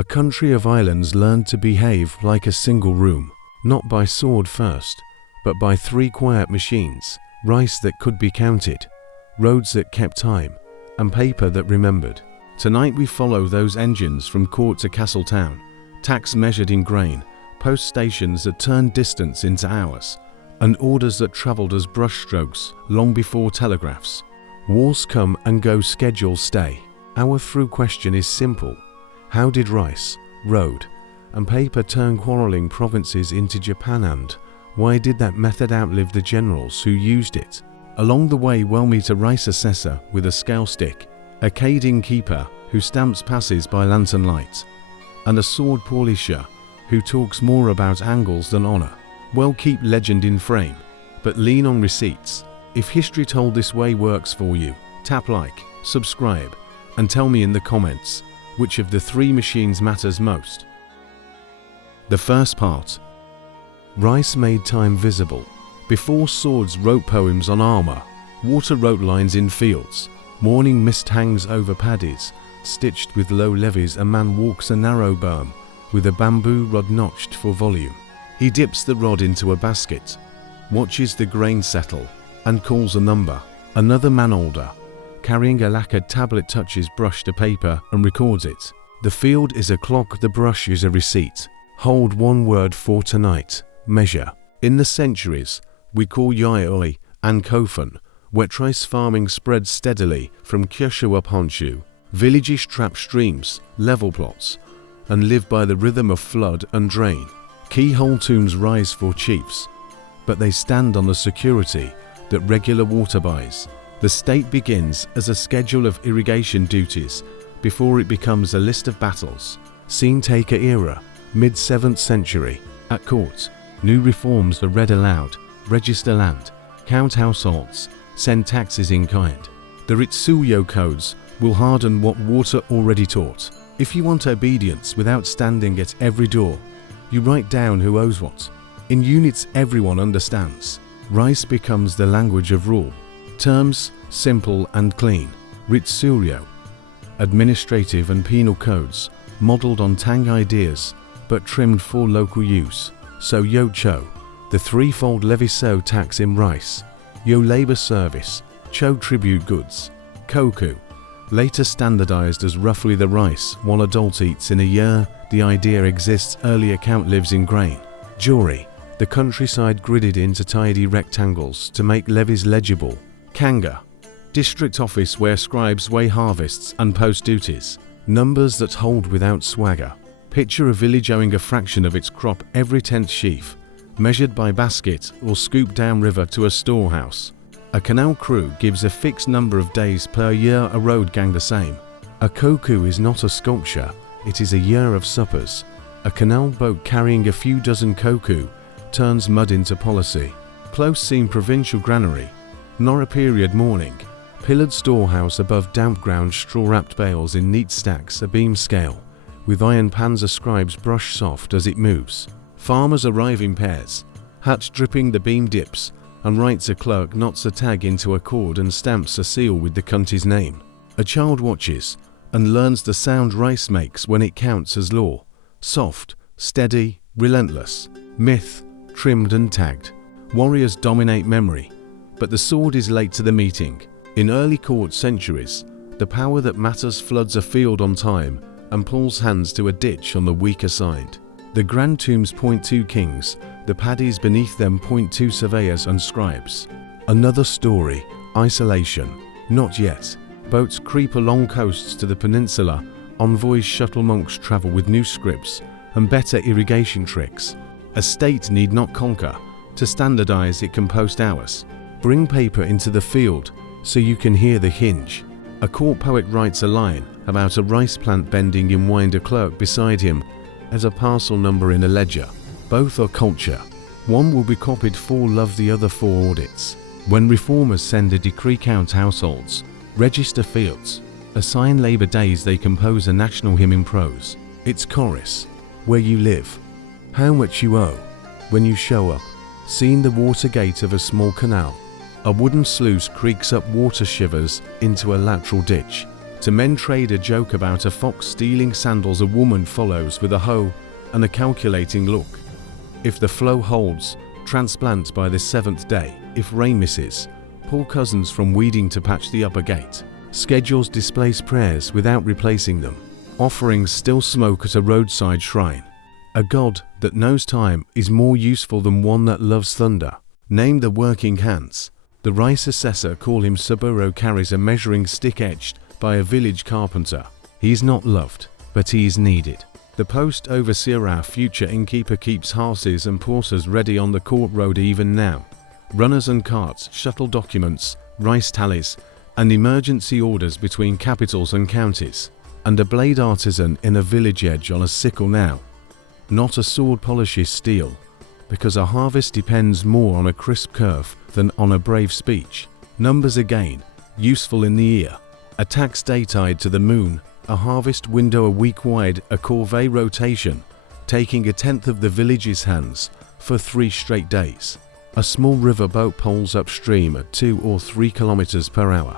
A country of islands learned to behave like a single room, not by sword first, but by 3 quiet machines, rice that could be counted, roads that kept time, and paper that remembered. Tonight we follow those engines from court to castle town, tax measured in grain, post stations that turned distance into hours, and orders that traveled as brushstrokes long before telegraphs. Wars come and go, schedules stay. Our through question is simple. How did rice, road, and paper turn quarreling provinces into Japan, and why did that method outlive the generals who used it? Along the way we'll meet a rice assessor with a scale stick, a cading keeper who stamps passes by lantern light, and a sword polisher who talks more about angles than honor. We'll keep legend in frame, but lean on receipts. If history told this way works for you, tap like, subscribe, and tell me in the comments which of the 3 machines matters most. The first part. Rice made time visible. Before swords wrote poems on armor, water wrote lines in fields. Morning mist hangs over paddies, stitched with low levees. A man walks a narrow berm, with a bamboo rod notched for volume. He dips the rod into a basket, watches the grain settle, and calls a number. Another man older, carrying a lacquered tablet, touches brush to paper and records it. The field is a clock, the brush is a receipt. Hold 1 word for tonight, measure. In the centuries, we call Yayoi and Kofun, wet rice farming spread steadily from Kyushu up Honshu. Villages trap streams, level plots, and live by the rhythm of flood and drain. Keyhole tombs rise for chiefs, but they stand on the security that regular water buys. The state begins as a schedule of irrigation duties before it becomes a list of battles. Scene taker era, mid-7th century. At court, new reforms are read aloud: register land, count households, send taxes in kind. The Ritsuyo codes will harden what water already taught. If you want obedience without standing at every door, you write down who owes what. In units everyone understands. Rice becomes the language of rule. Terms simple and clean. Ritsuryo. Administrative and penal codes, modeled on Tang ideas, but trimmed for local use. So Yo-Cho, the 3-fold leviso tax in rice. Yo labor service, Cho tribute goods. Koku, later standardized as roughly the rice one adult eats in a year. The idea exists, early account lives in grain. Jori, the countryside gridded into tidy rectangles to make levies legible. Kanga, district office where scribes weigh harvests and post duties. Numbers that hold without swagger. Picture a village owing a fraction of its crop every 10th sheaf, measured by basket or scooped down river to a storehouse. A canal crew gives a fixed number of days per year, a road gang the same. A koku is not a sculpture, it is a year of suppers. A canal boat carrying a few dozen koku turns mud into policy. Close seen provincial granary. Nora period mourning. Pillared storehouse above damp ground, straw-wrapped bales in neat stacks, a beam scale, with iron pans, a scribe's brush soft as it moves. Farmers arrive in pairs. Hat dripping, the beam dips, and writes a clerk knots a tag into a cord and stamps a seal with the country's name. A child watches and learns the sound rice makes when it counts as law. Soft, steady, relentless. Myth, trimmed and tagged. Warriors dominate memory, but the sword is late to the meeting. In early court centuries, the power that matters floods a field on time and pulls hands to a ditch on the weaker side. The grand tombs point to kings, the paddies beneath them point to surveyors and scribes. Another story, isolation. Not yet. Boats creep along coasts to the peninsula. Envoys shuttle monks travel with new scripts and better irrigation tricks. A state need not conquer. To standardize, it can post hours. Bring paper into the field so you can hear the hinge. A court poet writes a line about a rice plant bending in wind, a clerk beside him as a parcel number in a ledger. Both are culture. One will be copied for love, the other for audits. When reformers send a decree, count households, register fields, assign labor days, they compose a national hymn in prose. Its chorus, where you live, how much you owe, when you show up. Seen the water gate of a small canal. A wooden sluice creaks up, water shivers into a lateral ditch. To men trade a joke about a fox stealing sandals, a woman follows with a hoe and a calculating look. If the flow holds, transplant by the 7th day. If rain misses, pull cousins from weeding to patch the upper gate. Schedules displace prayers without replacing them. Offerings still smoke at a roadside shrine. A god that knows time is more useful than one that loves thunder. Name the working hands. The rice assessor, call him Saburo, carries a measuring stick etched by a village carpenter. He's not loved, but he is needed. The post overseer, our future innkeeper, keeps horses and porters ready on the court road even now. Runners and carts shuttle documents, rice tallies, and emergency orders between capitals and counties. And a blade artisan in a village edge on a sickle now. Not a sword polishes steel, because a harvest depends more on a crisp curve than on a brave speech. Numbers again, useful in the ear. A tax day tied to the moon, a harvest window a week wide, a corvée rotation, taking a tenth of the village's hands for 3 straight days. A small river boat poles upstream at 2 or 3 kilometers per hour,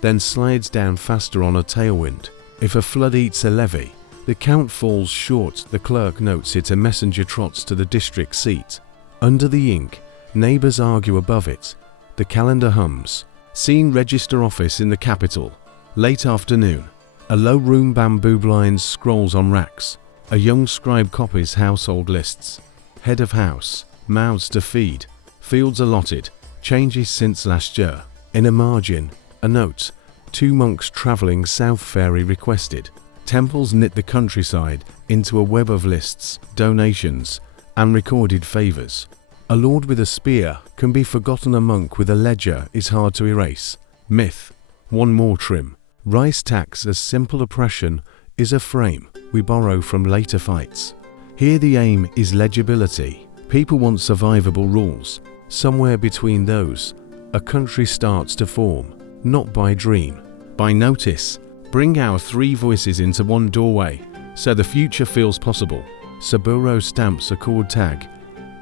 then slides down faster on a tailwind. If a flood eats a levee, the count falls short, the clerk notes it, a messenger trots to the district seat. Under the ink, neighbors argue above it. The calendar hums. Scene register office in the capital. Late afternoon. A low room, bamboo blinds, scrolls on racks. A young scribe copies household lists. Head of house, mouths to feed, fields allotted, changes since last year. In a margin, a note, 2 monks traveling south, ferry requested. Temples knit the countryside into a web of lists, donations, and recorded favors. A lord with a spear can be forgotten, a monk with a ledger is hard to erase. Myth, one more trim. Rice tax as simple oppression is a frame we borrow from later fights. Here the aim is legibility. People want survivable rules. Somewhere between those, a country starts to form, not by dream, by notice. Bring our 3 voices into one doorway, so the future feels possible. Saburo stamps a cord tag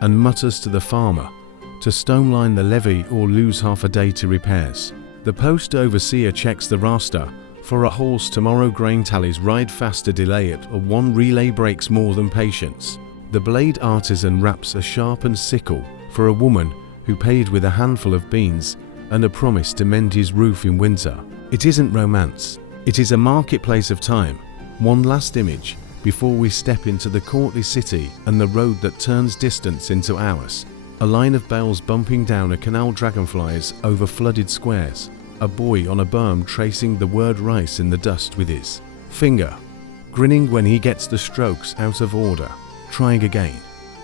and mutters to the farmer to stoneline the levee or lose half a day to repairs. The post overseer checks the roster for a horse tomorrow, grain tallies, ride faster, delay it, or 1 relay breaks more than patience. The blade artisan wraps a sharpened sickle for a woman who paid with a handful of beans and a promise to mend his roof in winter. It isn't romance. It is a marketplace of time. One last image before we step into the courtly city and the road that turns distance into hours. A line of bells bumping down a canal, dragonflies over flooded squares. A boy on a berm tracing the word rice in the dust with his finger, grinning when he gets the strokes out of order. Trying again.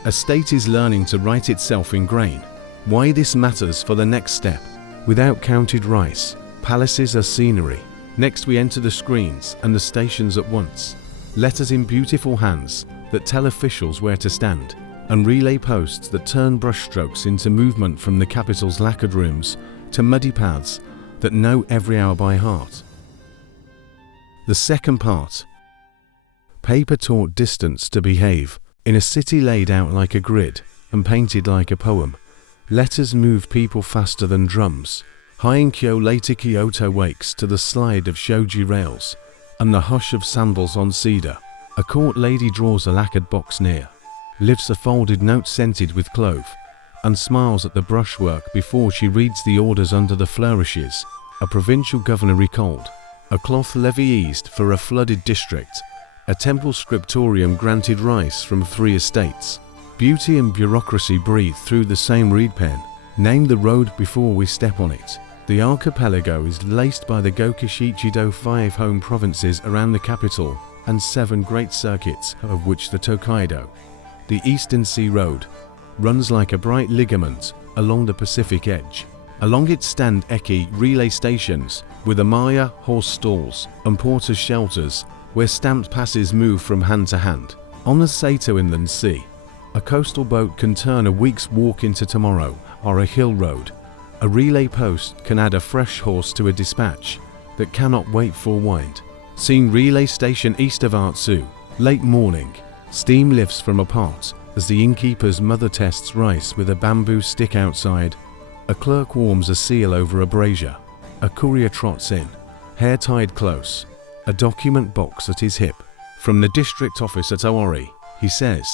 A state is learning to write itself in grain. Why this matters for the next step. Without counted rice, palaces are scenery. Next we enter the screens and the stations at once. Letters in beautiful hands that tell officials where to stand, and relay posts that turn brushstrokes into movement, from the capital's lacquered rooms to muddy paths that know every hour by heart. The second part. Paper taught distance to behave. In a city laid out like a grid and painted like a poem, letters move people faster than drums. Hainkyo later Kyoto wakes to the slide of shoji rails and the hush of sandals on cedar. A court lady draws a lacquered box near, lifts a folded note scented with clove, and smiles at the brushwork before she reads the orders under the flourishes. A provincial governor recalled, a cloth levy eased for a flooded district, a temple scriptorium granted rice from 3 estates. Beauty and bureaucracy breathe through the same reed pen. Name the road before we step on it. The archipelago is laced by the Gokishichido, 5 home provinces around the capital, and 7 great circuits, of which the Tokaido, the Eastern Sea Road, runs like a bright ligament along the Pacific edge. Along it stand eki relay stations with Amaya horse stalls and porters' shelters where stamped passes move from hand to hand. On the Sato Inland Sea, a coastal boat can turn a week's walk into tomorrow, or a hill road. A relay post can add a fresh horse to a dispatch that cannot wait for wind. Seen relay station east of Atsu. Late morning, steam lifts from a pot as the innkeeper's mother tests rice with a bamboo stick outside. A clerk warms a seal over a brazier. A courier trots in, hair tied close, a document box at his hip. From the district office at Owari, he says,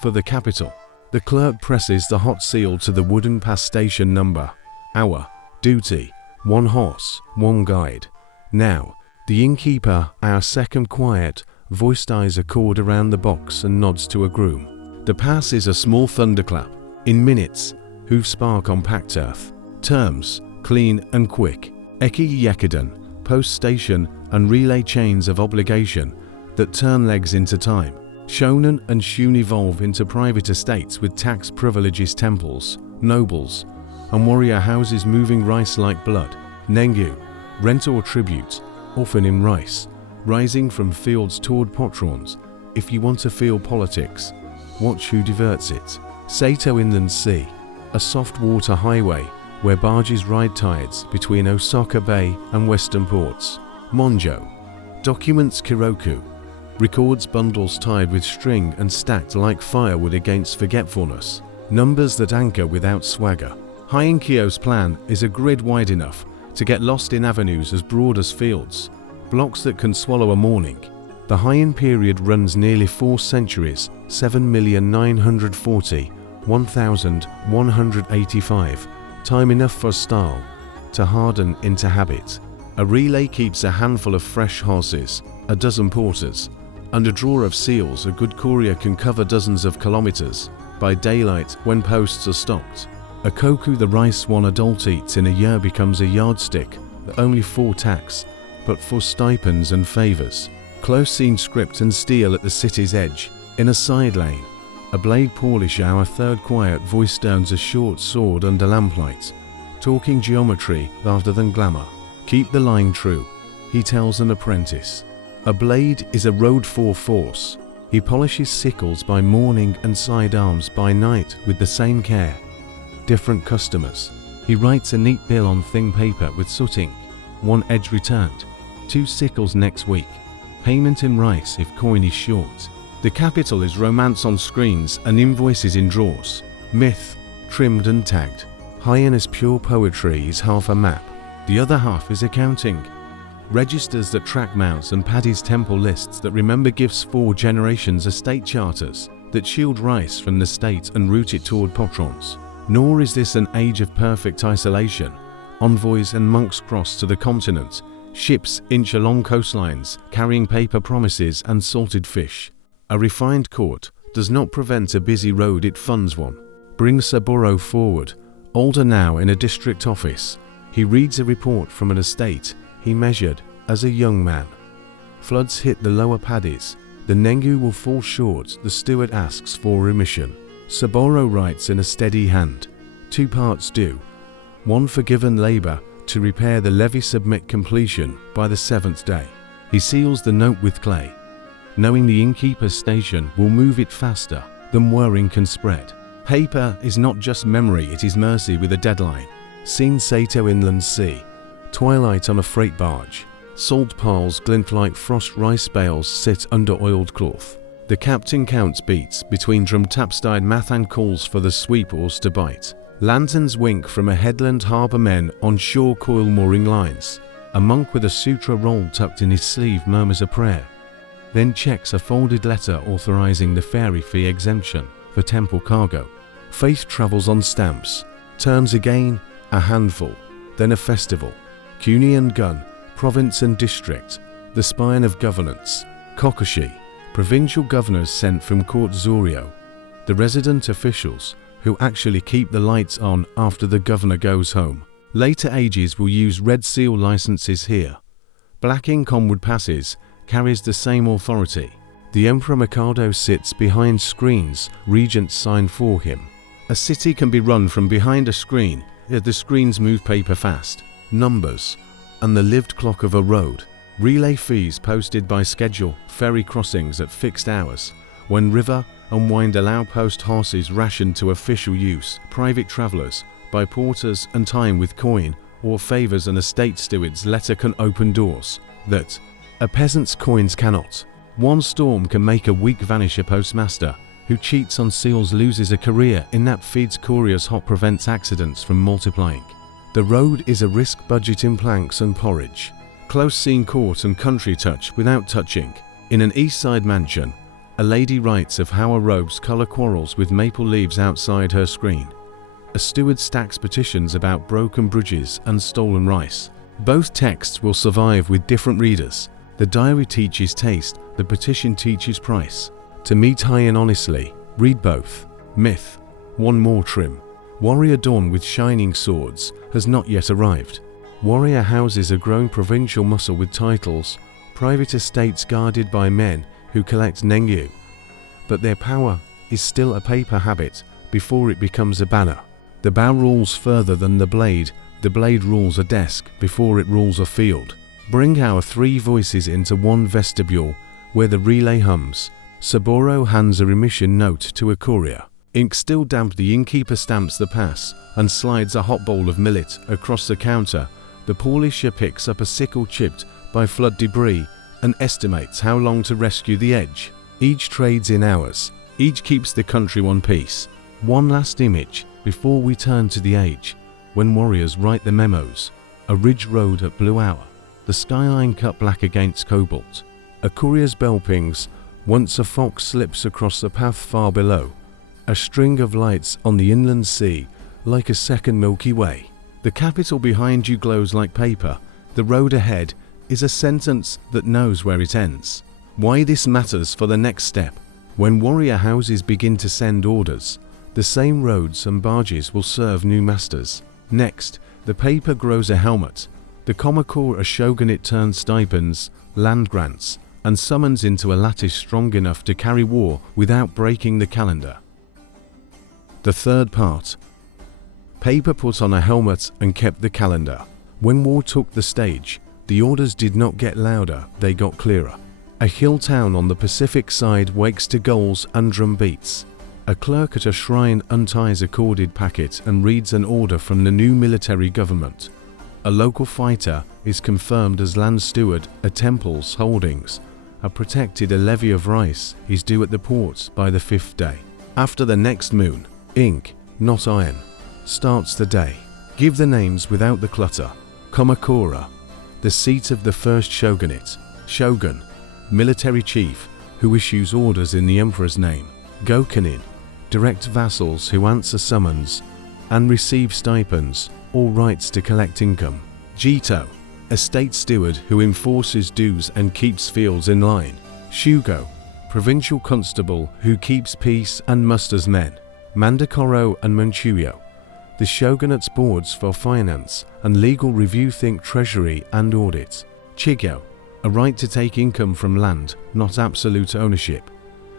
for the capital. The clerk presses the hot seal to the wooden pass station number. Hour, duty, 1 horse, 1 guide. Now, the innkeeper, our second quiet, voiced eyes accord around the box and nods to a groom. The pass is a small thunderclap. In minutes, hoof spark on packed earth. Terms, clean and quick. Eki Yakiden, post station and relay chains of obligation that turn legs into time. Shonen and Shun evolve into private estates with tax privileges, temples, nobles, and warrior houses moving rice like blood. Nengu, rent or tribute, often in rice, rising from fields toward potrons. If you want to feel politics, watch who diverts it. Sato Inland Sea, a soft water highway where barges ride tides between Osaka Bay and western ports. Monjo, documents Kiroku, records bundles tied with string and stacked like firewood against forgetfulness. Numbers that anchor without swagger. Heinkyo's plan is a grid wide enough to get lost in avenues as broad as fields, blocks that can swallow a morning. The Heian period runs nearly 4 centuries, 7,940,1185, time enough for style to harden into habit. A relay keeps a handful of fresh horses, a dozen porters, and a drawer of seals. A good courier can cover dozens of kilometers by daylight when posts are stocked. A koku, the rice one adult eats in a year, becomes a yardstick that only for tax, but for stipends and favors. Close scene script and steel at the city's edge. In a side lane, a blade polish, our third quiet voice stones a short sword under lamplight, talking geometry rather than glamour. Keep the line true, he tells an apprentice. A blade is a road for force. He polishes sickles by morning and sidearms by night with the same care. Different customers. He writes a neat bill on thin paper with soot ink. 1 edge returned. 2 sickles next week. Payment in rice if coin is short. The capital is romance on screens and invoices in drawers. Myth, trimmed and tagged. Heian as pure poetry is half a map. The other half is accounting. Registers that track mounts and Paddy's temple lists that remember gifts for generations, estate charters that shield rice from the state and route it toward potrons. Nor is this an age of perfect isolation. Envoys and monks cross to the continent. Ships inch along coastlines, carrying paper promises and salted fish. A refined court does not prevent a busy road, it funds one. Brings Saburo forward, older now in a district office. He reads a report from an estate he measured as a young man. Floods hit the lower paddies. The Nengu will fall short. The steward asks for remission. Saburo writes in a steady hand. 2 parts due. 1 for given labor to repair the levee, submit completion by the 7th day. He seals the note with clay, knowing the innkeeper's station will move it faster than whirring can spread. Paper is not just memory, it is mercy with a deadline. Seen Sato Inland Sea. Twilight on a freight barge. Salt piles glint like frost, rice bales sit under oiled cloth. The captain counts beats between drum taps, died math and calls for the sweep oars to bite. Lanterns wink from a headland, harbour men on shore coil mooring lines. A monk with a sutra roll tucked in his sleeve murmurs a prayer, then checks a folded letter authorizing the ferry fee exemption for temple cargo. Faith travels on stamps. Terms again, a handful, then a festival. Kuni and Gun, province and district, the spine of governance. Kokoshi, provincial governors sent from Court Zorio, the resident officials who actually keep the lights on after the governor goes home. Later ages will use red seal licenses here. Black ink onward passes, carries the same authority. The Emperor Mikado sits behind screens, regents sign for him. A city can be run from behind a screen, yet the screens move paper fast. Numbers, and the lived clock of a road. Relay fees posted by schedule, ferry crossings at fixed hours. When river and wind allow post horses rationed to official use. Private travellers, by porters and time with coin, or favours an estate steward's letter can open doors that a peasant's coins cannot. 1 storm can make a week vanish. A postmaster who cheats on seals loses a career. In that feeds couriers hot, prevents accidents from multiplying. The road is a risk budget in planks and porridge. Close scene court and country touch without touching. In an East Side mansion, a lady writes of how a robe's color quarrels with maple leaves outside her screen. A steward stacks petitions about broken bridges and stolen rice. Both texts will survive with different readers. The diary teaches taste, the petition teaches price. To meet high and honestly, read both. Myth, one more trim. Warrior dawn with shining swords has not yet arrived. Warrior houses a growing provincial muscle with titles, private estates guarded by men who collect nengyu. But their power is still a paper habit before it becomes a banner. The bow rules further than the blade rules a desk before it rules a field. Bring our three voices into one vestibule where the relay hums. Saburo hands a remission note to a courier. Ink still damp, the innkeeper stamps the pass and slides a hot bowl of millet across the counter. The polisher picks up a sickle chipped by flood debris and estimates how long to rescue the edge. Each trades in hours, each keeps the country one piece. One last image before we turn to the age, when warriors write the memos. A ridge road at blue hour, the skyline cut black against cobalt. A courier's bell pings, once a fox slips across the path far below. A string of lights on the inland sea, like a second Milky Way. The capital behind you glows like paper. The road ahead is a sentence that knows where it ends. Why this matters for the next step. When warrior houses begin to send orders, the same roads and barges will serve new masters. Next, the paper grows a helmet. The Kamakura shogunate turns stipends, land grants, and summons into a lattice strong enough to carry war without breaking the calendar. The third part. Paper put on a helmet and kept the calendar. When war took the stage, the orders did not get louder, they got clearer. A hill town on the Pacific side wakes to goals and drum beats. A clerk at a shrine unties a corded packet and reads an order from the new military government. A local fighter is confirmed as land steward at temple's holdings. A levy of rice is due at the ports by the 5th day. After the next moon, ink, not iron, starts the day. Give the names without the clutter. Kamakura, the seat of the first shogunate. Shogun, military chief who issues orders in the emperor's name. Gokunin, direct vassals who answer summons and receive stipends or rights to collect income. Jito, a state steward who enforces dues and keeps fields in line. Shugo, provincial constable who keeps peace and musters men. Mandakoro and Manchuyo, the shogunate's boards for finance and legal review think treasury and audit. Chigyo, a right to take income from land, not absolute ownership,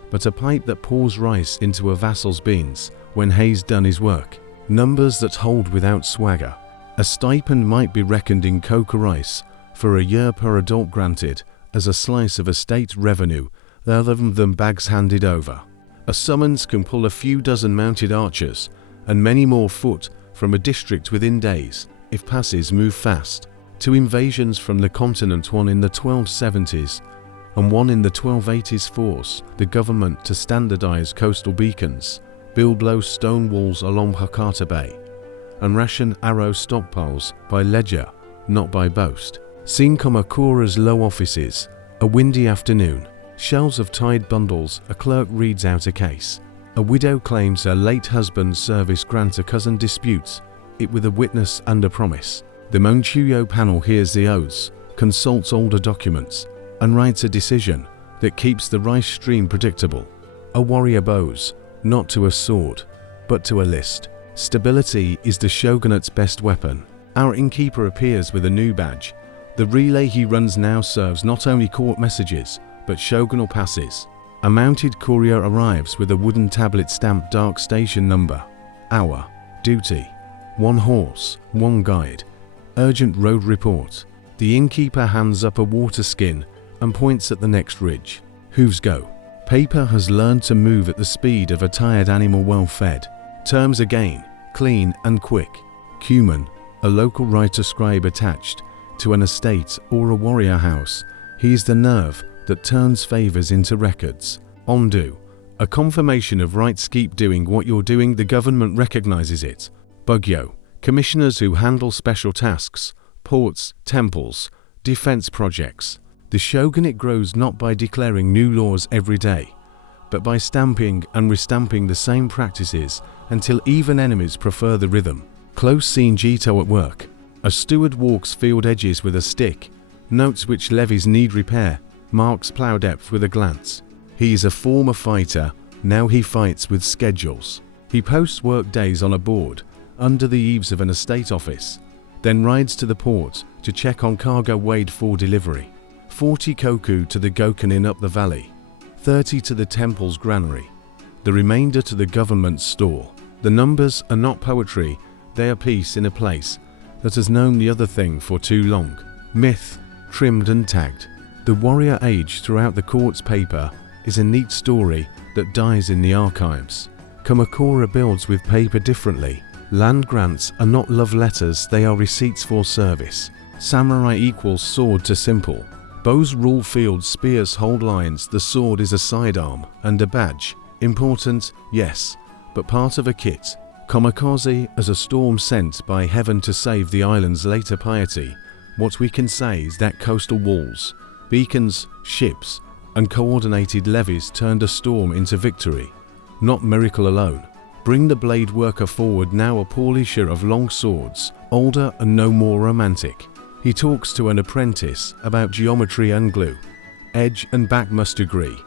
but a pipe that pours rice into a vassal's beans when he's done his work. Numbers that hold without swagger. A stipend might be reckoned in coca rice for a year per adult granted as a slice of estate revenue rather than bags handed over. A summons can pull a few dozen mounted archers and many more foot from a district within days if passes move fast. 2 invasions from the continent, one in the 1270s and one in the 1280s, force the government to standardize coastal beacons, build low stone walls along Hakata Bay, and ration arrow stockpiles by ledger, not by boast. Seen Kamakura's low offices, a windy afternoon, shelves of tied bundles, a clerk reads out a case. A widow claims her late husband's service grant, a cousin disputes it with a witness and a promise. The Manchuyo panel hears the oaths, consults older documents, and writes a decision that keeps the rice stream predictable. A warrior bows, not to a sword, but to a list. Stability is the shogunate's best weapon. Our innkeeper appears with a new badge. The relay he runs now serves not only court messages, but shogunal passes. A mounted courier arrives with a wooden tablet stamped dark station number. Hour, duty, 1 horse, 1 guide. Urgent road report. The innkeeper hands up a water skin and points at the next ridge. Hooves go. Paper has learned to move at the speed of a tired animal well fed. Terms again, clean and quick. Cuman, a local writer scribe attached to an estate or a warrior house. He is the nerve that turns favors into records. Ondu, a confirmation of rights. Keep doing what you're doing, the government recognizes it. Bugyo, commissioners who handle special tasks, ports, temples, Defense projects. The shogunate grows not by declaring new laws every day, but by stamping and restamping the same practices until even enemies prefer the rhythm. Close scene Jito at work. A steward walks field edges with a stick, notes which levees need repair, marks plow depth with a glance. He is a former fighter, now he fights with schedules. He posts work days on a board, under the eaves of an estate office, then rides to the port to check on cargo weighed for delivery. 40 koku to the Gokunin up the valley, 30 to the temple's granary, the remainder to the government store. The numbers are not poetry, they are peace in a place that has known the other thing for too long. Myth, trimmed and tagged. The warrior age throughout the court's paper is a neat story that dies in the archives. Kamakura builds with paper differently. Land grants are not love letters, they are receipts for service. Samurai equals sword to simple. Bows rule fields, spears hold lines, the sword is a sidearm and a badge. Important, yes, but part of a kit. Kamikaze as a storm sent by heaven to save the island's later piety. What we can say is that coastal walls, beacons, ships, and coordinated levies turned a storm into victory. Not miracle alone. Bring the blade worker forward, now a polisher of long swords, older and no more romantic. He talks to an apprentice about geometry and glue. Edge and back must agree,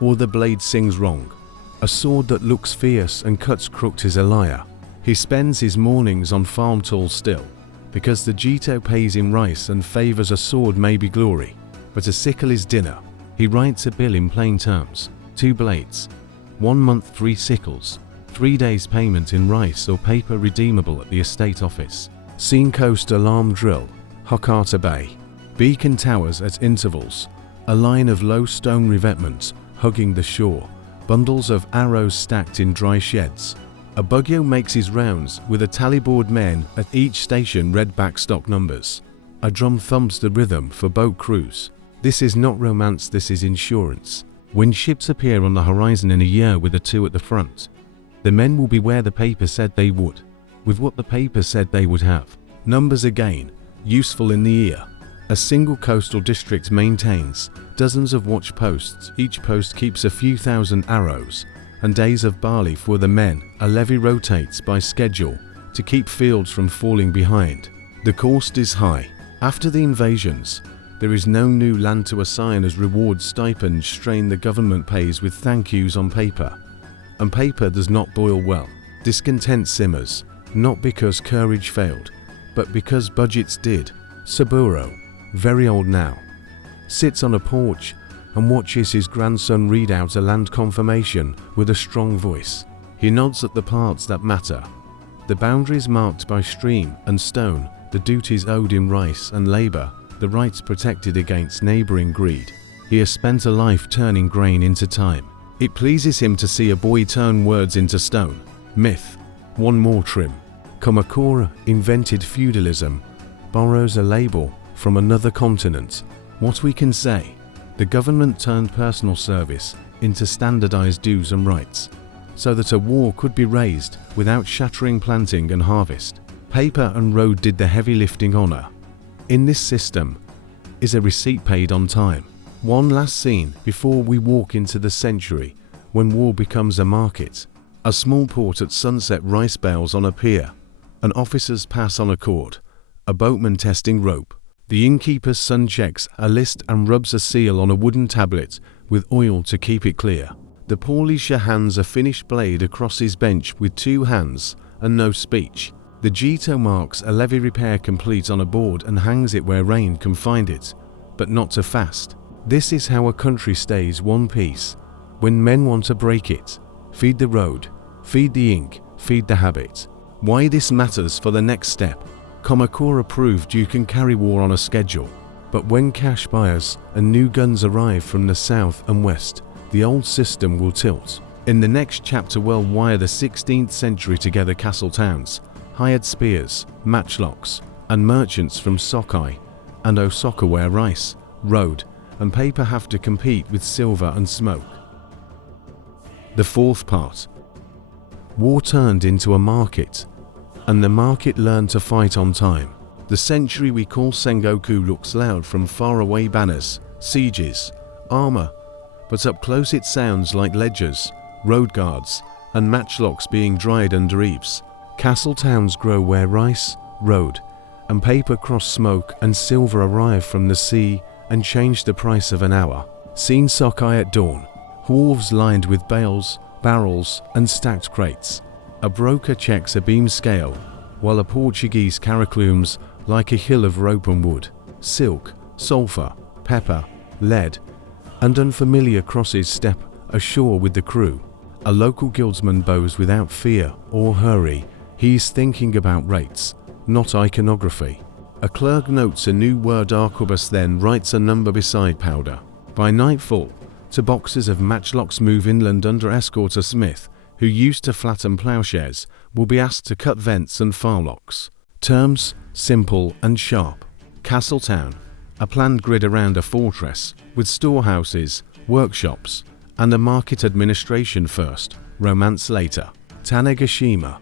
or the blade sings wrong. A sword that looks fierce and cuts crooked is a liar. He spends his mornings on farm tools still, because the Jito pays him rice and favors a sword may be glory, but a sickle is dinner. He writes a bill in plain terms, 2 blades, 1 month 3 sickles, 3 days payment in rice or paper redeemable at the estate office. Scene coast alarm drill, Hakata Bay. Beacon towers at intervals, a line of low stone revetments hugging the shore, bundles of arrows stacked in dry sheds. A bugyo makes his rounds with a tallyboard men at each station read back stock numbers. A drum thumps the rhythm for boat crews. This is not romance, this is insurance. When ships appear on the horizon in a year with a 2 at the front, the men will be where the paper said they would, with what the paper said they would have. Numbers again, useful in the ear. A single coastal district maintains dozens of watch posts. Each post keeps a few thousand arrows and days of barley for the men. A levy rotates by schedule to keep fields from falling behind. The cost is high. After the invasions, there is no new land to assign as reward. Stipends strain the government pays with thank yous on paper. And paper does not boil well. Discontent simmers, not because courage failed, but because budgets did. Saburo, very old now, sits on a porch and watches his grandson read out a land confirmation with a strong voice. He nods at the parts that matter. The boundaries marked by stream and stone, the duties owed in rice and labor, the rights protected against neighboring greed. He has spent a life turning grain into time. It pleases him to see a boy turn words into stone. Myth, one more trim. Kamakura invented feudalism, borrows a label from another continent. What we can say, the government turned personal service into standardized dues and rights, so that a war could be raised without shattering planting and harvest. Paper and road did the heavy lifting honor. In this system is a receipt paid on time. One last scene before we walk into the century when war becomes a market. A small port at sunset, rice bales on a pier, and officers pass on a cord, a boatman testing rope. The innkeeper's son checks a list and rubs a seal on a wooden tablet with oil to keep it clear. The polisher hands a finished blade across his bench with 2 hands and no speech. The Jito marks a levee repair complete on a board and hangs it where rain can find it, but not too fast. This is how a country stays one piece when men want to break it. Feed the road, feed the ink, feed the habit. Why this matters for the next step. Kamakura proved you can carry war on a schedule, but when cash buyers and new guns arrive from the south and west, the old system will tilt. In the next chapter we'll wire the 16th century together. Castle towns hired spears, matchlocks, and merchants from Sokai and Osaka where rice, road, and paper have to compete with silver and smoke. The 4th part. War turned into a market, and the market learned to fight on time. The century we call Sengoku looks loud from far away: banners, sieges, armor, but up close it sounds like ledgers, road guards, and matchlocks being dried under eaves. Castle towns grow where rice, road, and paper cross smoke and silver arrive from the sea and change the price of an hour. Seen sockeye at dawn, wharves lined with bales, barrels, and stacked crates. A broker checks a beam scale, while a Portuguese caraclooms like a hill of rope and wood, silk, sulphur, pepper, lead, and unfamiliar crosses step ashore with the crew. A local guildsman bows without fear or hurry. He's thinking about rates, not iconography. A clerk notes a new word arquebus, then writes a number beside powder. By nightfall, two boxes of matchlocks move inland under escort. A smith, who used to flatten plowshares, will be asked to cut vents and farlocks. Terms, simple and sharp. Castletown, a planned grid around a fortress, with storehouses, workshops, and a market administration first, romance later. Tanegashima,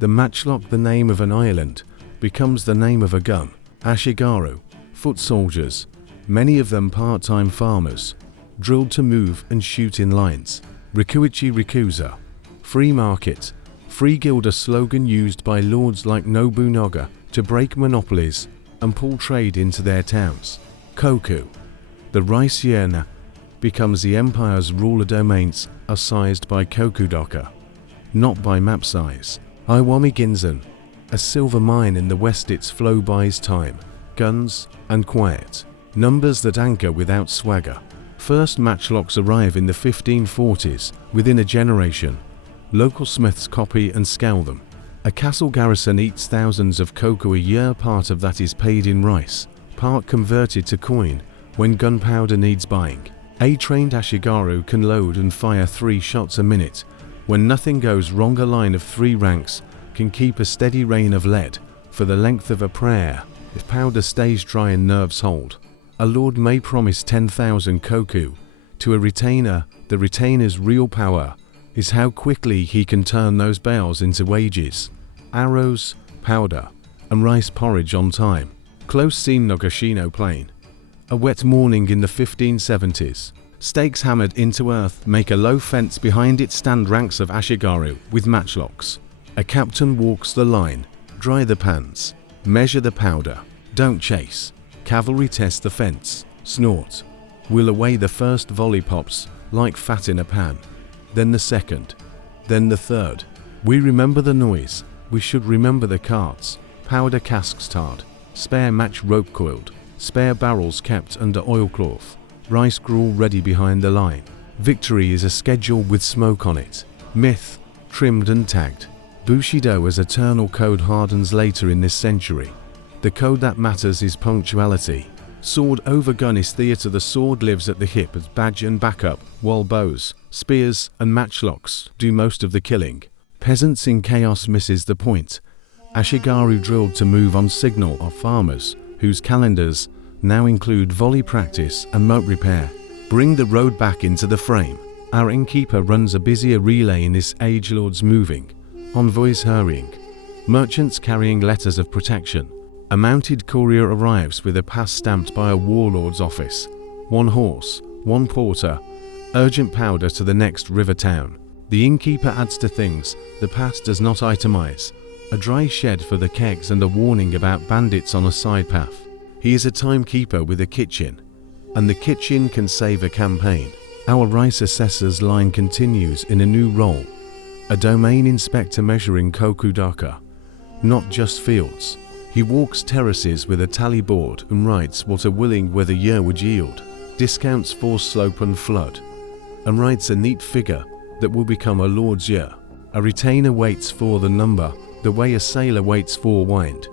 the matchlock, the name of an island, becomes the name of a gun. Ashigaru, foot soldiers, many of them part-time farmers, drilled to move and shoot in lines. Rikuichi Rikuza, free market, free guild, a slogan used by lords like Nobunaga to break monopolies and pull trade into their towns. Koku, the rice yearner, becomes the empire's ruler. Domains are sized by kokudoka, not by map size. Iwami Ginzan, a silver mine in the west, its flow buys time, guns, and quiet. Numbers that anchor without swagger. First matchlocks arrive in the 1540s. Within a generation, local smiths copy and scale them. A castle garrison eats thousands of koku a year. Part of that is paid in rice, part converted to coin when gunpowder needs buying. A trained ashigaru can load and fire 3 shots a minute. When nothing goes wrong, a line of 3 ranks can keep a steady rain of lead for the length of a prayer if powder stays dry and nerves hold. A lord may promise 10,000 koku to a retainer. The retainer's real power is how quickly he can turn those bales into wages. Arrows, powder, and rice porridge on time. Close scene: Nagashino Plain. A wet morning in the 1570s. Stakes hammered into earth make a low fence. Behind it stand ranks of ashigaru with matchlocks. A captain walks the line. Dry the pans. Measure the powder. Don't chase. Cavalry test the fence. Snort. Will away. The first volley pops like fat in a pan. Then the second. Then the third. We remember the noise. We should remember the carts. Powder casks tarred. Spare match rope coiled. Spare barrels kept under oilcloth. Rice gruel ready behind the line. Victory is a schedule with smoke on it. Myth, trimmed and tagged. Bushido as eternal code hardens later in this century. The code that matters is punctuality. Sword over gun is theatre. The sword lives at the hip as badge and backup, while bows, spears, and matchlocks do most of the killing. Peasants in chaos misses the point. Ashigaru drilled to move on signal are farmers, whose calendars now include volley practice and moat repair. Bring the road back into the frame. Our innkeeper runs a busier relay in this age. Lords moving, envoys hurrying, merchants carrying letters of protection. A mounted courier arrives with a pass stamped by a warlord's office. 1 horse, 1 porter, urgent powder to the next river town. The innkeeper adds to things the pass does not itemize. A dry shed for the kegs and a warning about bandits on a side path. He is a timekeeper with a kitchen, and the kitchen can save a campaign. Our rice assessor's line continues in a new role. A domain inspector measuring kokudaka, not just fields. He walks terraces with a tally board and writes what a willing weather year would yield, discounts for slope and flood, and writes a neat figure that will become a lord's year. A retainer waits for the number, the way a sailor waits for wind.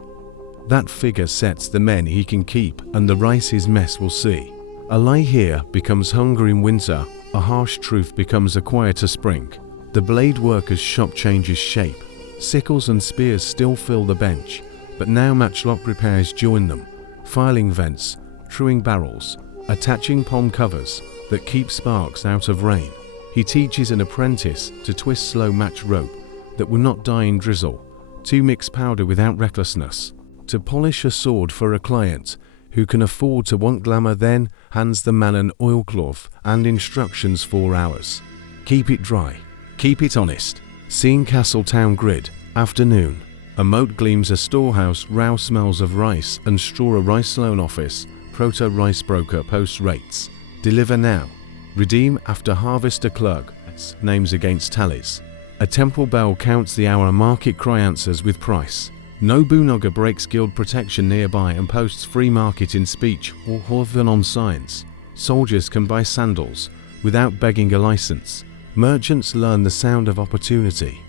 That figure sets the men he can keep and the rice his mess will see. A lie here becomes hunger in winter, a harsh truth becomes a quieter spring. The blade worker's shop changes shape. Sickles and spears still fill the bench, but now matchlock repairs join them, filing vents, truing barrels, attaching palm covers that keep sparks out of rain. He teaches an apprentice to twist slow match rope that will not die in drizzle, to mix powder without recklessness. to polish a sword for a client who can afford to want glamour, then hands the man an oilcloth and instructions 4 hours. Keep it dry. Keep it honest. Scene Castletown grid. Afternoon. A moat gleams, a storehouse, row smells of rice and straw, a rice loan office, proto rice broker posts rates. Deliver now. Redeem after harvest, a clerk names against tallies. A temple bell counts the hour, a market cry answers with price. Nobunaga breaks guild protection nearby and posts free market in speech or Horthen on signs. Soldiers can buy sandals without begging a license. Merchants learn the sound of opportunity.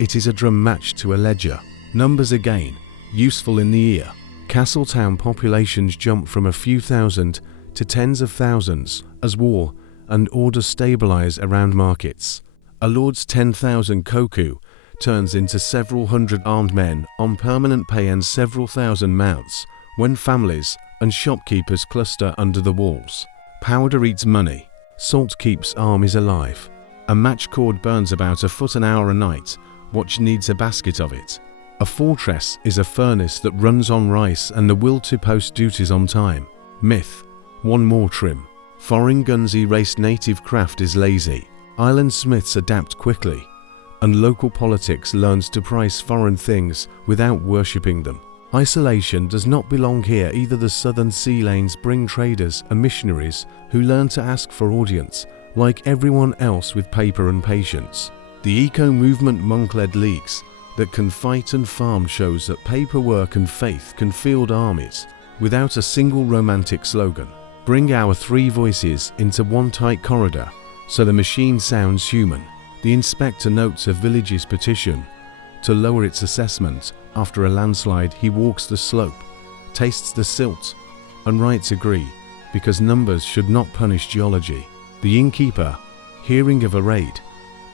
It is a drum matched to a ledger. Numbers again, useful in the ear. Castletown populations jump from a few thousand to tens of thousands as war and order stabilize around markets. A lord's 10,000 koku turns into several hundred armed men on permanent pay and several thousand mounts when families and shopkeepers cluster under the walls. Powder eats money. Salt keeps armies alive. A match cord burns about a foot an hour a night. Watch needs a basket of it. A fortress is a furnace that runs on rice and the will to post duties on time. Myth. One more trim. Foreign guns erase native craft is lazy. Island smiths adapt quickly. And local politics learns to price foreign things without worshipping them. Isolation does not belong here either. The southern sea lanes bring traders and missionaries who learn to ask for audience, like everyone else, with paper and patience. The eco-movement monk-led leagues that can fight and farm shows that paperwork and faith can field armies without a single romantic slogan. Bring our 3 voices into one tight corridor so the machine sounds human. The inspector notes a village's petition to lower its assessment after a landslide. He walks the slope, tastes the silt, and writes agree because numbers should not punish geology. The innkeeper, hearing of a raid,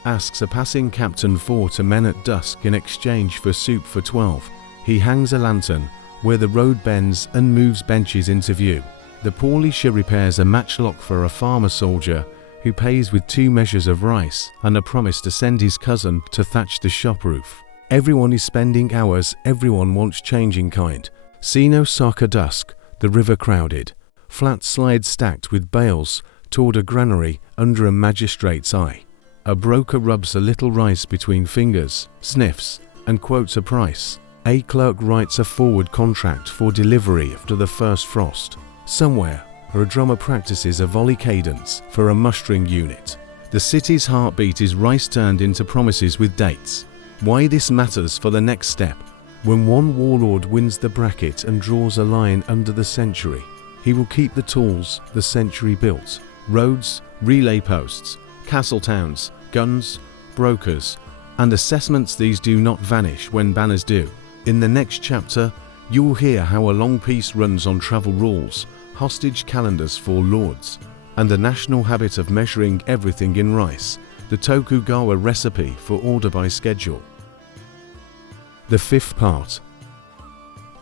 asks a passing captain 4 to men at dusk in exchange for soup for 12. He hangs a lantern where the road bends and moves benches into view. The Paulisha repairs a matchlock for a farmer soldier who pays with 2 measures of rice and a promise to send his cousin to thatch the shop roof. Everyone is spending hours, everyone wants changing kind. Scene Osaka dusk, the river crowded. Flat slides stacked with bales toward a granary under a magistrate's eye. A broker rubs a little rice between fingers, sniffs, and quotes a price. A clerk writes a forward contract for delivery after the first frost. Somewhere, a drummer practices a volley cadence for a mustering unit. The city's heartbeat is rice turned into promises with dates. Why this matters for the next step. When one warlord wins the bracket and draws a line under the century, he will keep the tools the century built. Roads, relay posts, castle towns, guns, brokers, and assessments. These do not vanish when banners do. In the next chapter, you will hear how a long peace runs on travel rules, hostage calendars for lords, and the national habit of measuring everything in rice, the Tokugawa recipe for order by schedule. The 5th part.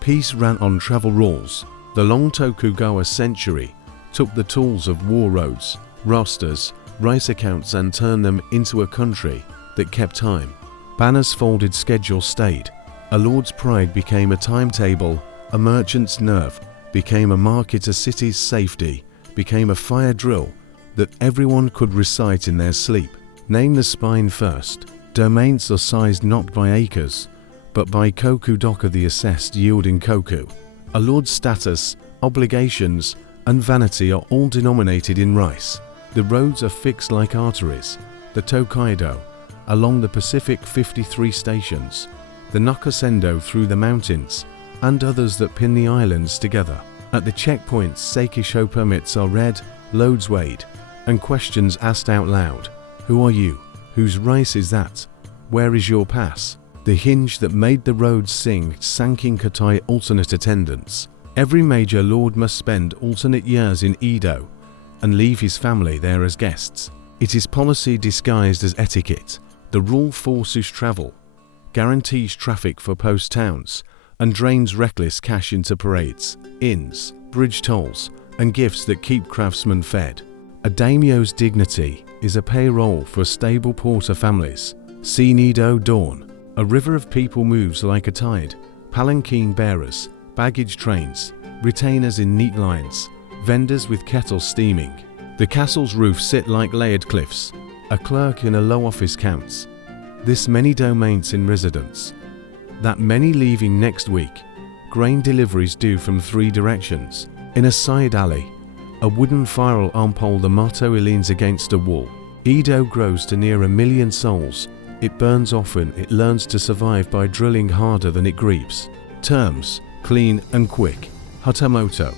Peace ran on travel rules. The long Tokugawa century took the tools of war roads, rosters, rice accounts and turned them into a country that kept time. Banners folded, schedule stayed. A lord's pride became a timetable, a merchant's nerve became a market, a city's safety became a fire drill that everyone could recite in their sleep. Name the spine first. Domains are sized not by acres, but by koku doka, the assessed yield in koku. A lord's status, obligations, and vanity are all denominated in rice. The roads are fixed like arteries. The Tokaido, along the Pacific, 53 stations. The Nakasendo through the mountains, and others that pin the islands together. At the checkpoints, Seikisho permits are read, loads weighed, and questions asked out loud. Who are you? Whose rice is that? Where is your pass? The hinge that made the roads sing Sankin Katai alternate attendance. Every major lord must spend alternate years in Edo and leave his family there as guests. It is policy disguised as etiquette. The rule forces travel, guarantees traffic for post towns, and drains reckless cash into parades, inns, bridge tolls, and gifts that keep craftsmen fed. A daimyo's dignity is a payroll for stable porter families. See Edo dawn. A river of people moves like a tide, palanquin bearers, baggage trains, retainers in neat lines, vendors with kettles steaming. The castle's roofs sit like layered cliffs. A clerk in a low office counts. This many domains in residence. That many leaving next week. Grain deliveries due from 3 directions. In a side alley, a wooden firewall arm pole, the motto leans against a wall. Edo grows to near 1 million souls. It burns often, it learns to survive by drilling harder than it grieves. Terms, clean and quick. Hatamoto,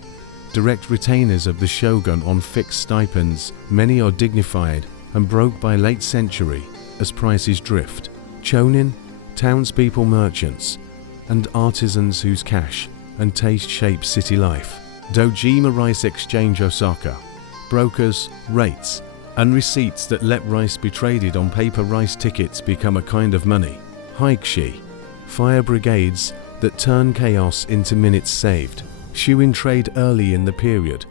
direct retainers of the shogun on fixed stipends, many are dignified and broke by late century as prices drift. Chonin, townspeople, merchants, and artisans whose cash and taste shape city life. Dojima Rice Exchange Osaka, brokers, rates, and receipts that let rice be traded on paper. Rice tickets become a kind of money. Haikushi, fire brigades that turn chaos into minutes saved. Shuin trade early in the period.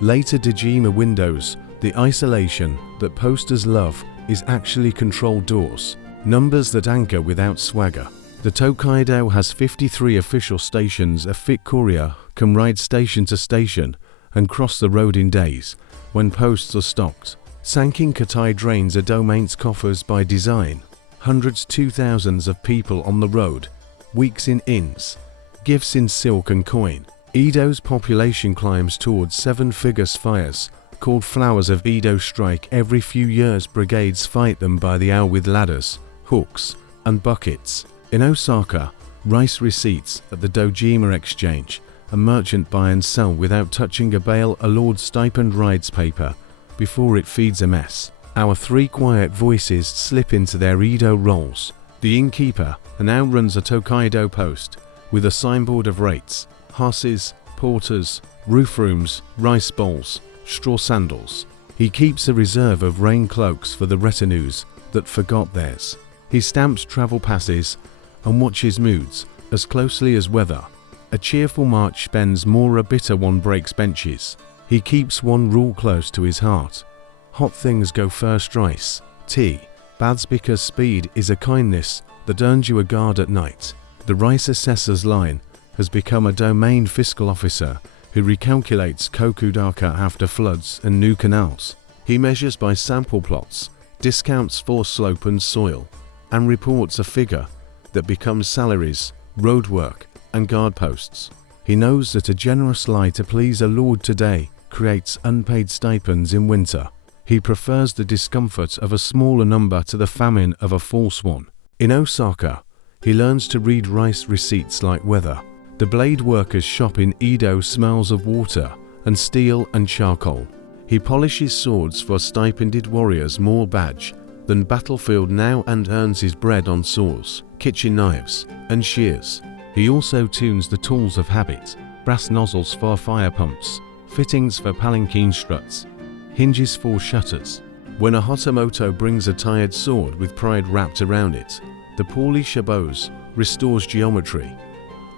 Later Dojima windows, the isolation that posters love is actually controlled doors. Numbers that anchor without swagger. The Tokaido has 53 official stations. A fit courier can ride station to station and cross the road in days when posts are stocked. Sankin-katai drains a domain's coffers by design. Hundreds to thousands of people on the road. Weeks in inns. Gifts in silk and coin. Edo's population climbs towards 7-figure spires, called Flowers of Edo. Strike every few years. Brigades fight them by the hour with ladders, hooks, and buckets. In Osaka, rice receipts at the Dojima Exchange. A merchant buy and sell without touching a bale. A lord's stipend rides paper before it feeds a mess. Our 3 quiet voices slip into their Edo roles. The innkeeper now runs a Tokaido post with a signboard of rates. Horses, porters, roof rooms, rice bowls, straw sandals. He keeps a reserve of rain cloaks for the retinues that forgot theirs. He stamps travel passes and watches moods as closely as weather. A cheerful march spends more, a bitter one breaks benches. He keeps one rule close to his heart. Hot things go first. Rice, tea, baths, because speed is a kindness that earns you a guard at night. The rice assessor's line has become a domain fiscal officer who recalculates kokudaka after floods and new canals. He measures by sample plots, discounts for slope and soil, and reports a figure that becomes salaries, roadwork, and guard posts. He knows that a generous lie to please a lord today creates unpaid stipends in winter. He prefers the discomfort of a smaller number to the famine of a false one. In Osaka, he learns to read rice receipts like weather. The blade workers' shop in Edo smells of water and steel and charcoal. He polishes swords for stipended warriors, more badge than battlefield now, and earns his bread on saws, kitchen knives, and shears. He also tunes the tools of habit, brass nozzles for fire pumps, fittings for palanquin struts, hinges for shutters. When a Hatamoto brings a tired sword with pride wrapped around it, the poorly shaboes restores geometry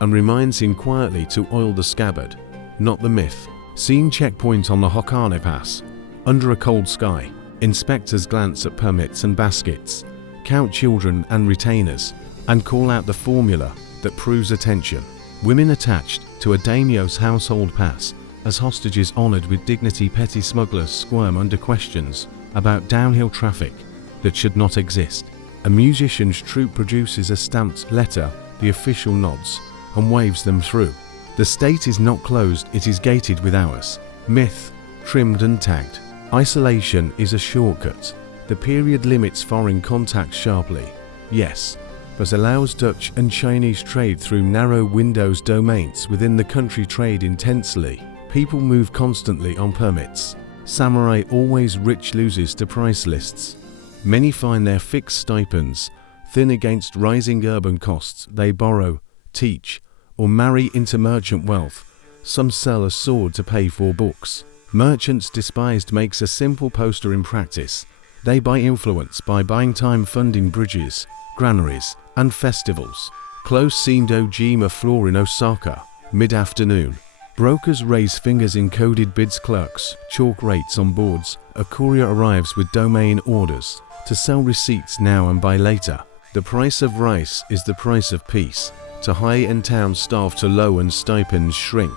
and reminds him quietly to oil the scabbard, not the myth. Scene checkpoint on the Hokane Pass. Under a cold sky, inspectors glance at permits and baskets, count children and retainers, and call out the formula that proves attention. Women attached to a daimyo's household pass as hostages honored with dignity. Petty smugglers squirm under questions about downhill traffic that should not exist. A musician's troupe produces a stamped letter. The official nods and waves them through. The state is not closed, it is gated with hours. Myth, trimmed and tagged. Isolation is a shortcut. The period limits foreign contacts sharply, yes, but allows Dutch and Chinese trade through narrow windows. Domains within the country trade intensely. People move constantly on permits. Samurai always rich loses to price lists. Many find their fixed stipends thin against rising urban costs. They borrow, teach, or marry into merchant wealth. Some sell a sword to pay for books. Merchants despised makes a simple poster in practice. They buy influence by buying time, funding bridges, granaries, and festivals. Close scene Dojima floor in Osaka, mid-afternoon. Brokers raise fingers in coded bids. Clerks chalk rates on boards. A courier arrives with domain orders to sell receipts now and buy later. The price of rice is the price of peace. to high-end towns starve to low and stipends shrink.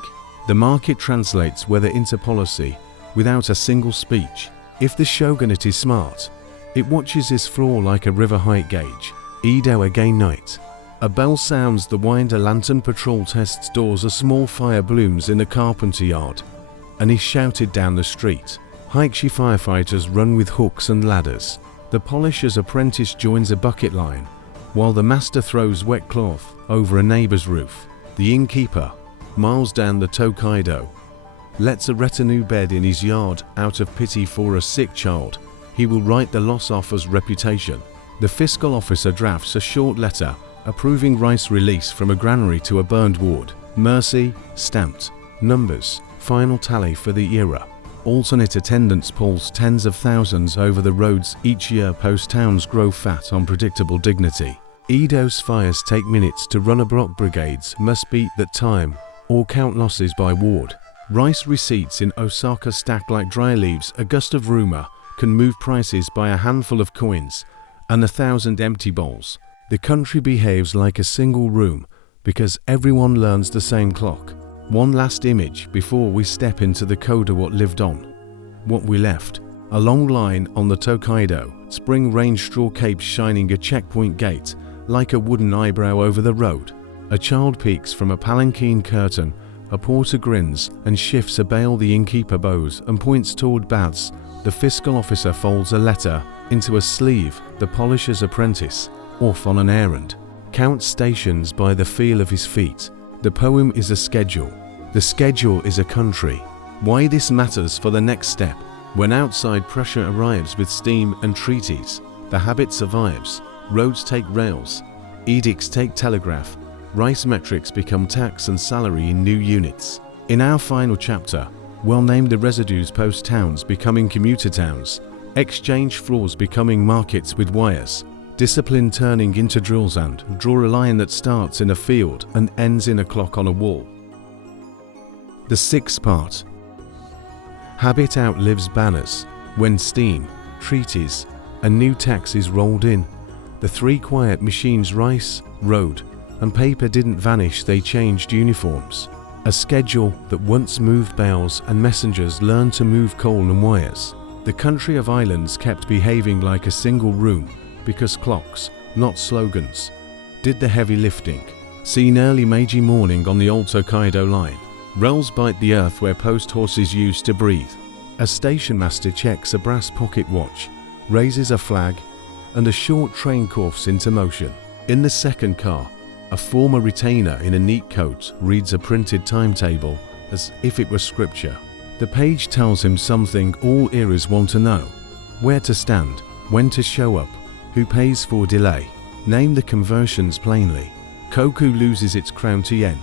The market translates weather into policy without a single speech. If the shogunate is smart, it watches his floor like a river height gauge. Edo again night. A bell sounds, the wind, a lantern patrol tests doors, a small fire blooms in a carpenter yard, and is shouted down the street. Haichi firefighters run with hooks and ladders. The polisher's apprentice joins a bucket line, while the master throws wet cloth over a neighbor's roof. The innkeeper, miles down the Tokaido, lets a retinue bed in his yard out of pity for a sick child. He will write the loss offer's reputation. The fiscal officer drafts a short letter approving rice release from a granary to a burned ward. Mercy, stamped. Numbers, final tally for the era. Alternate attendance pulls tens of thousands over the roads each year. Post towns grow fat on predictable dignity. Edo's fires take minutes to run a block. Brigades must beat that time or count losses by ward. Rice receipts in Osaka stack like dry leaves. A gust of rumor can move prices by a handful of coins and 1,000 empty bowls. The country behaves like a single room because everyone learns the same clock. One last image before we step into the coda. What lived on, what we left. A long line on the Tokaido, spring range, straw capes shining, a checkpoint gate like a wooden eyebrow over the road. A child peeks from a palanquin curtain, a porter grins and shifts a bale. The innkeeper bows and points toward baths. The fiscal officer folds a letter into a sleeve. The polisher's apprentice, off on an errand, counts stations by the feel of his feet. The poem is a schedule. The schedule is a country. Why this matters for the next step. When outside pressure arrives with steam and treaties, the habit survives. Roads take rails, edicts take telegraph, rice metrics become tax and salary in new units. In our final chapter, we'll name the residues. Post towns becoming commuter towns, exchange floors becoming markets with wires, discipline turning into drills, and draw a line that starts in a field and ends in a clock on a wall. The sixth part. Habit outlives banners. When steam, treaties, and new tax is rolled in, the three quiet machines, rice, road, and paper, didn't vanish, they changed uniforms. A schedule that once moved bales and messengers learned to move coal and wires. The country of islands kept behaving like a single room because clocks, not slogans, did the heavy lifting. Seen early Meiji morning on the old Tokaido line. Rails bite the earth where post horses used to breathe. A station master checks a brass pocket watch, raises a flag, and a short train coughs into motion. In the second car, a former retainer in a neat coat reads a printed timetable as if it were scripture. The page tells him something all ears want to know: where to stand, when to show up, who pays for delay. Name the conversions plainly. Koku loses its crown to yen,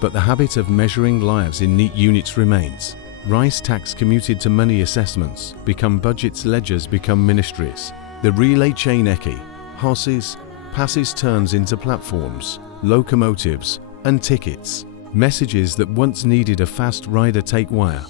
but the habit of measuring lives in neat units remains. Rice tax commuted to money assessments become budgets, ledgers become ministries. The relay chain eki, horses, passes turns into platforms, locomotives, and tickets. Messages that once needed a fast rider take wire.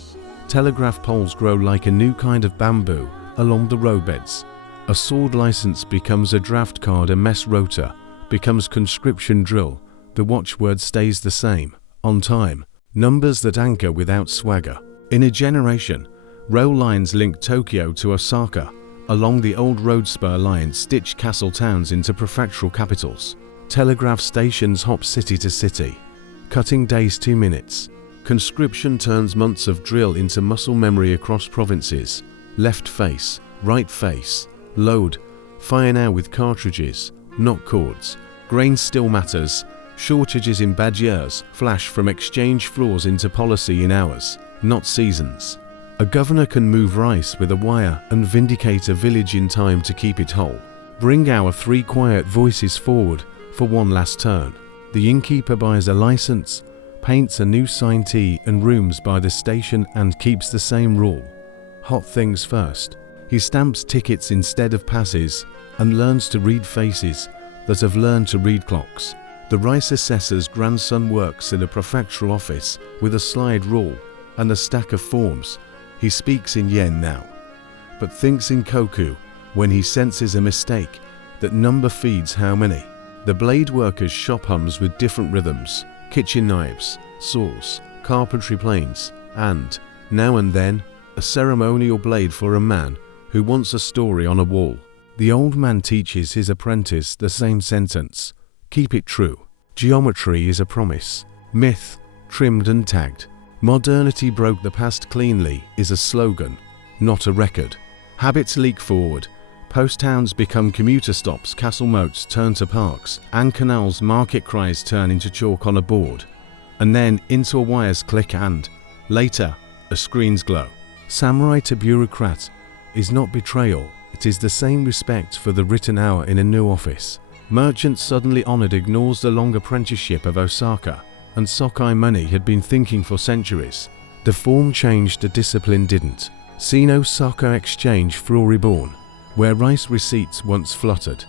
Telegraph poles grow like a new kind of bamboo along the roadbeds. A sword license becomes a draft card, a mess rota becomes conscription drill. The watchword stays the same: on time. Numbers that anchor without swagger. In a generation, rail lines link Tokyo to Osaka. Along the old road spur lines stitch castle towns into prefectural capitals. Telegraph stations hop city to city, cutting days 2 minutes. Conscription turns months of drill into muscle memory across provinces. Left face, right face, load, fire now with cartridges, not cords. Grain still matters. Shortages in bad years flash from exchange floors into policy in hours, not seasons. A governor can move rice with a wire and vindicate a village in time to keep it whole. Bring our 3 quiet voices forward for one last turn. The innkeeper buys a license, paints a new signee and rooms by the station and keeps the same rule: hot things first. He stamps tickets instead of passes and learns to read faces that have learned to read clocks. The rice assessor's grandson works in a prefectural office with a slide rule and a stack of forms. He speaks in yen now, but thinks in koku when he senses a mistake. That number feeds how many. The blade worker's shop hums with different rhythms: kitchen knives, saws, carpentry planes, and, now and then, a ceremonial blade for a man who wants a story on a wall. The old man teaches his apprentice the same sentence: keep it true. Geometry is a promise. Myth, trimmed and tagged. Modernity broke the past cleanly is a slogan, not a record. Habits leak forward. Post towns become commuter stops, castle moats turn to parks, and canals market cries turn into chalk on a board. And then interwires click and, later, a screen's glow. Samurai to bureaucrat is not betrayal, it is the same respect for the written hour in a new office. Merchant suddenly honored ignores the long apprenticeship of Osaka, and Sokai money had been thinking for centuries. The form changed, the discipline didn't. Seen Osaka exchange for reborn, where rice receipts once fluttered.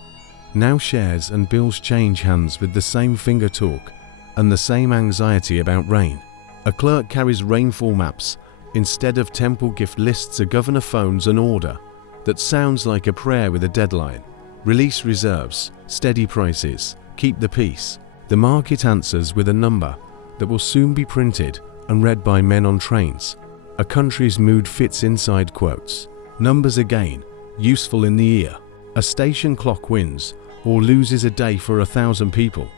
Now shares and bills change hands with the same finger talk and the same anxiety about rain. A clerk carries rainfall maps instead of temple gift lists. A governor phones an order that sounds like a prayer with a deadline. Release reserves, steady prices, keep the peace. The market answers with a number that will soon be printed and read by men on trains. A country's mood fits inside quotes. Numbers again, useful in the ear. A station clock wins or loses a day for 1,000 people,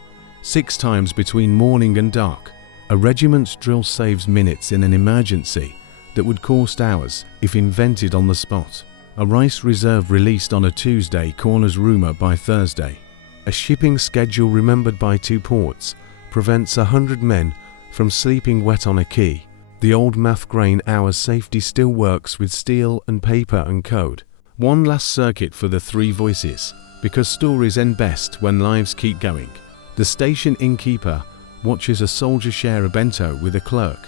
6 times between morning and dark. A regiment's drill saves minutes in an emergency that would cost hours if invented on the spot. A rice reserve released on a Tuesday corners rumor by Thursday. A shipping schedule remembered by 2 ports prevents 100 men from sleeping wet on a quay. The old math grain hours safety still works with steel and paper and code. One last circuit for the 3 voices, because stories end best when lives keep going. The station innkeeper watches a soldier share a bento with a clerk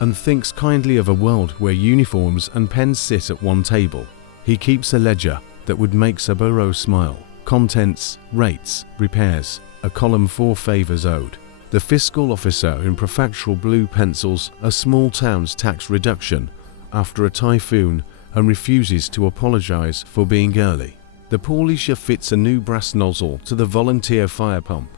and thinks kindly of a world where uniforms and pens sit at one table. He keeps a ledger that would make Saburo smile. Contents, rates, repairs, a column for favors owed. The fiscal officer in prefectural blue pencils a small town's tax reduction after a typhoon and refuses to apologize for being early. The polisher fits a new brass nozzle to the volunteer fire pump,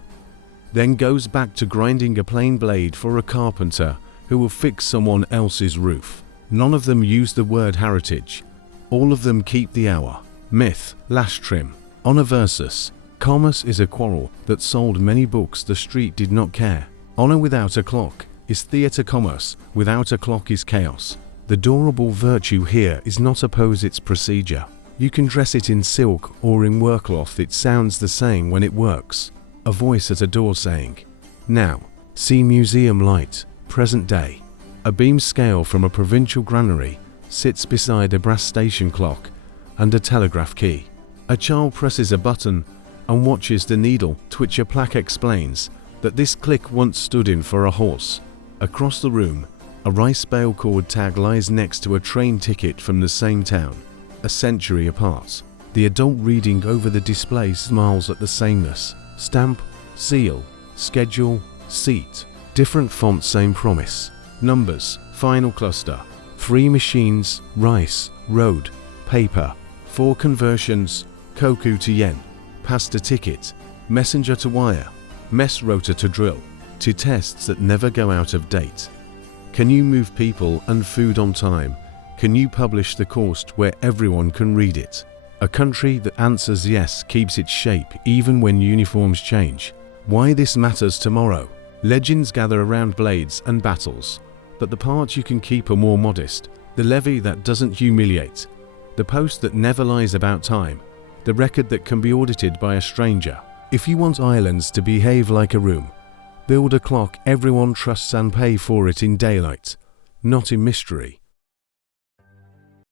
then goes back to grinding a plain blade for a carpenter who will fix someone else's roof. None of them use the word heritage. All of them keep the hour. Myth, lash trim. Honor versus commerce is a quarrel that sold many books the street did not care. Honor without a clock is theater, commerce without a clock is chaos. The durable virtue here is not oppose its procedure. You can dress it in silk or in workcloth, it sounds the same when it works. A voice at a door saying, now, see museum light, present day. A beam scale from a provincial granary sits beside a brass station clock and a telegraph key. A child presses a button and watches the needle twitch. A plaque explains that this click once stood in for a horse. Across the room, a rice bale cord tag lies next to a train ticket from the same town, a century apart. The adult reading over the display smiles at the sameness. Stamp, seal, schedule, seat. Different font, same promise. Numbers, final cluster. 3 machines, rice, road, paper. 4 conversions, koku to yen. Pasta ticket, messenger to wire, mess rotor to drill. 2 tests that never go out of date. Can you move people and food on time? Can you publish the course where everyone can read it? A country that answers yes keeps its shape even when uniforms change. Why this matters tomorrow. Legends gather around blades and battles, but the parts you can keep are more modest. The levy that doesn't humiliate. The post that never lies about time. The record that can be audited by a stranger. If you want islands to behave like a room, build a clock everyone trusts and pay for it in daylight, not in mystery.